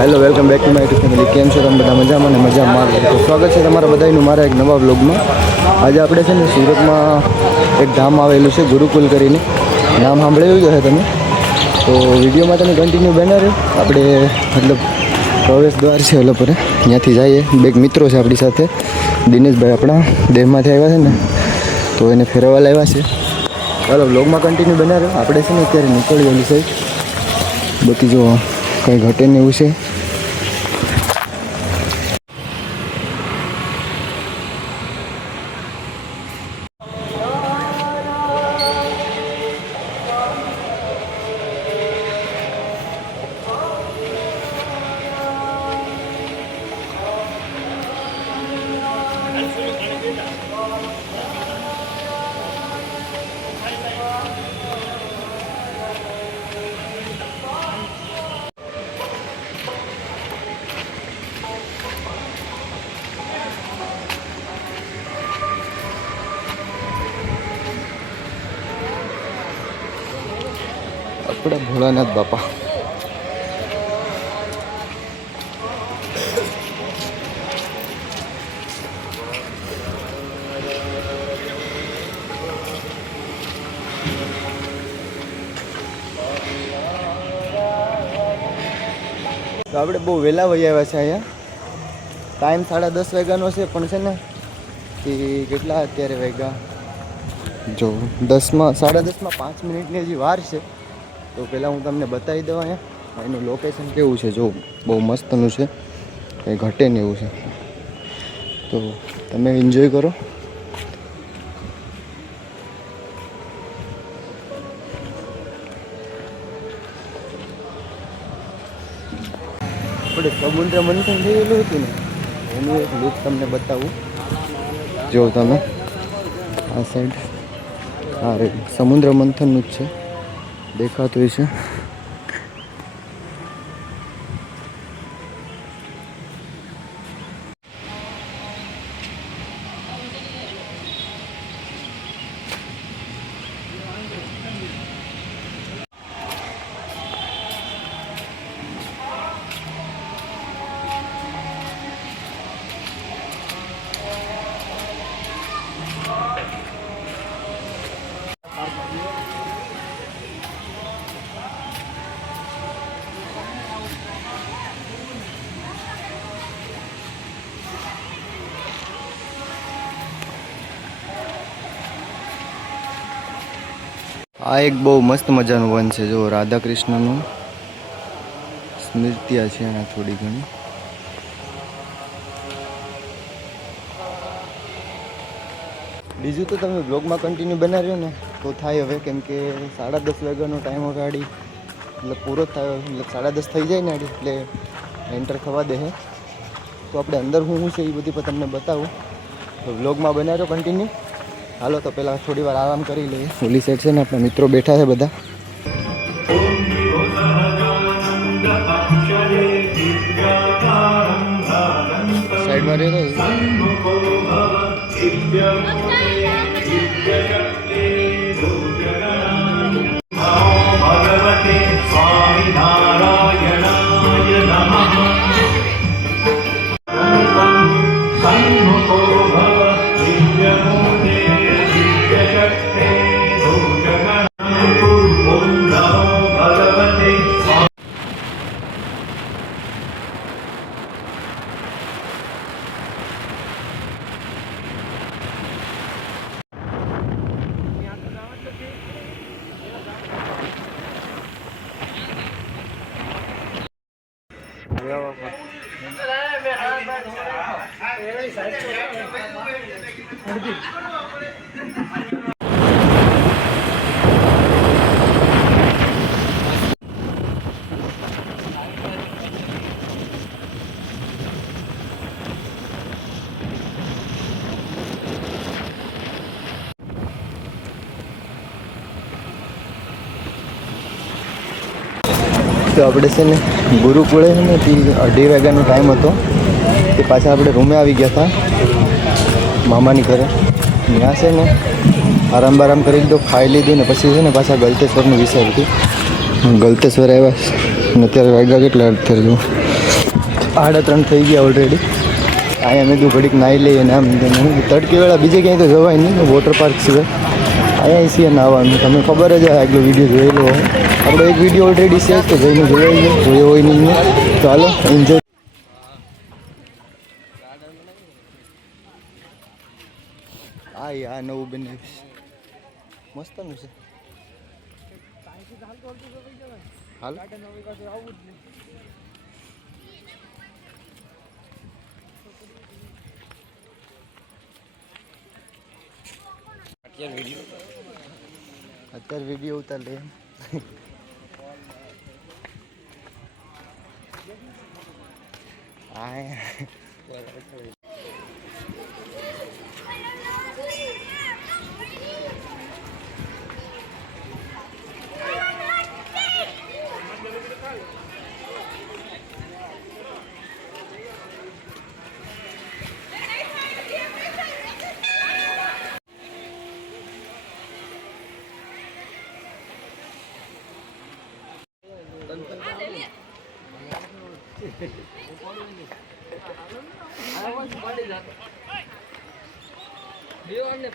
Hello welcome back to my YouTube family. કેમ છો તમે બધા? મજામાં ને મજામાં. તો સ્વાગત છે તમારા બધાનું મારા એક નવા વ્લોગમાં. આજે આપણે છે ને સુરતમાં એક ધામ આવેલું છે ગુરુકુલ કરીને. નામ સાંભળ્યું જ હશે તમે. તો વિડીયોમાં તમે કન્ટિન્યુ બના રહ્યો. આપણે મતલબ પ્રવેશ દ્વાર છે ઓલા પર, ત્યાંથી જઈએ. બે મિત્રો છે આપણી સાથે, દિનેશભાઈ આપણા દેહમાંથી આવ્યા છે ને, તો એને ફેરવવા લાવ્યા છે. ચાલો વ્લોગમાં કન્ટિન્યુ બના રહ્યો. આપણે છે ને અત્યારે નીકળી ગયેલી સાઈડ બધી જો કંઈ ઘટે ને એવું છે. આપણે ભોળાનાથ બાપા. તો આપણે બહુ વહેલા વહી આવ્યા છે અહીંયા. ટાઈમ 10:30 વાગ્યાનો છે, પણ છે ને એ કેટલા અત્યારે વાગ્યા જો 10માં 10:30માં 5 મિનિટની હજી વાર છે. તો પહેલાં હું તમને બતાવી દઉં અહીંયા એનું લોકેશન કેવું છે. જો બહુ મસ્તનું છે, કંઈ ઘટે ને એવું છે. તો તમે એન્જોય કરો. આપણે સમુદ્ર મંથન થયેલું હતું ને, એનું એક લુક તમને બતાવું. જો તમે આ સાઈડ આ સમુદ્ર મંથનનું જ છે, દેખાતું છે. આ એક બહુ મસ્ત મજાનું વન છે. જો રાધા કૃષ્ણનું સ્મૃતિયા છે એના થોડી ઘણી. બીજું તો તમે બ્લોગમાં કન્ટિન્યુ બનાવ્યો ને તો થાય હવે, કેમ કે 10:30 વાગ્યાનો ટાઈમ હવે આડી એટલે પૂરો જ થયો. એટલે 10:30 થઈ જાય ને આડી એટલે એન્ટર થવા દે. તો આપણે અંદર શું છે એ બધી પણ તમને બતાવું. તો બ્લોગમાં બનાવ્યો કન્ટિન્યુ. હાલો તો પહેલાં થોડી વાર આરામ કરી લઈએ. ઓલી સાઈડ છે ને આપણા મિત્રો બેઠા છે બધા. સાઈડમાં રહ્યો તો આપણે છે ને ગુરુકુળે છે ને તે 2:30 વાગ્યાનો ટાઈમ હતો. તે પાછા આપણે રૂમે આવી ગયા હતા મામાની ઘરે. ત્યાં છે ને આરામ બારામ કરી લીધો, ખાઈ લીધું ને પછી છે ને પાછા ગલતેશ્વરનું વિચાર્યું હતું. ગલતેશ્વર આવ્યા ને અત્યારે વાગ્યા કેટલા 18 જેવું. 3:30 થઈ ગયા ઓલરેડી. અહીંયા મેં તું ઘડીક નાહી લઈએ ને આમ તડકી વેળા બીજે ક્યાંય તો જવાય નહીં વોટર પાર્ક સિવાય. અહીંયા છીએ નાહવાનું. તમને ખબર જ આગલો વિડીયો જોયેલો હોય. આપણો એક વિડીયો ઓલરેડી છે તો જઈને જોયો હોય નહીં. તો હાલો એન્જોય. આ નવું બને મસ્તનું છે. હાલ અત્યારે વિડીયો ઉતાર લે.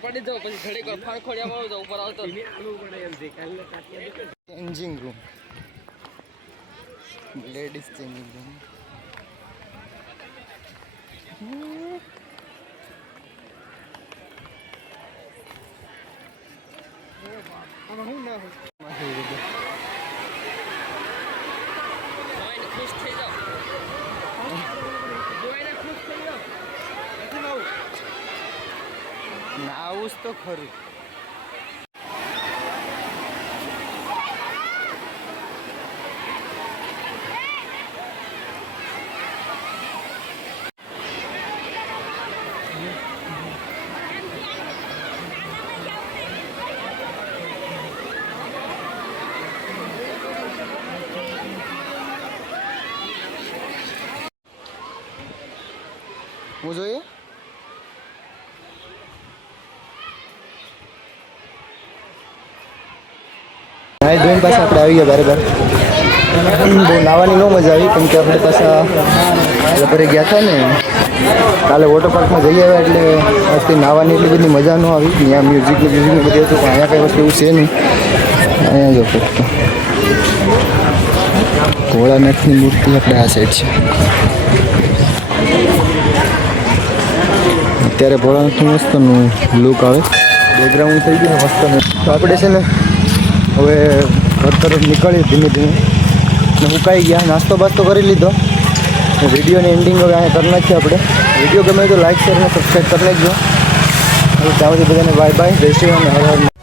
પડી જાવ પછી ઘડીક ફાંખોડિયામાં આવી જાવ ઉપર આવતો changing room, ladies changing room. ખુશ થઈ જાવ આવું જ તો ખરું. હું જોઈએ નાઈ ધોઈને પાછા આપણે આવી ગયા બરાબર. બહુ નાવાની ન મજા આવી કેમ કે આપણે પાછા લપરે ગયા હતા ને કાલે વોટર પાર્કમાં જઈ આવ્યા એટલે આજથી નાવાની એટલી બધી મજા ન આવી. ત્યાં મ્યુઝિક બધું હતું પણ અહીંયા કંઈ વસ્તુ એવું છે નહીં. અહીંયા જો ફક્ત ભોળાનાથની મૂર્તિ આપણે આ સાઈડ છે. અત્યારે ભોળાનાથનું મસ્તનું લુક આવે. બેકગ્રાઉન્ડ થઈ ગયું ને મસ્તનું. તો આપણે છે ને હવે ઘર તરફ નીકળી ધીમે ધીમે ને ઉકાઈ ગયા. નાસ્તો બાસ્તો કરી લીધો. વિડીયોની એન્ડિંગ હવે અહીંયા કરી નાખીએ આપણે. વિડીયો ગમે તો લાઈક શેર અને સબસ્ક્રાઈબ કરી લેજો. હવે ત્યાં સુધી બધાને બાય બાય. જય શ્રી રામ. હર હર.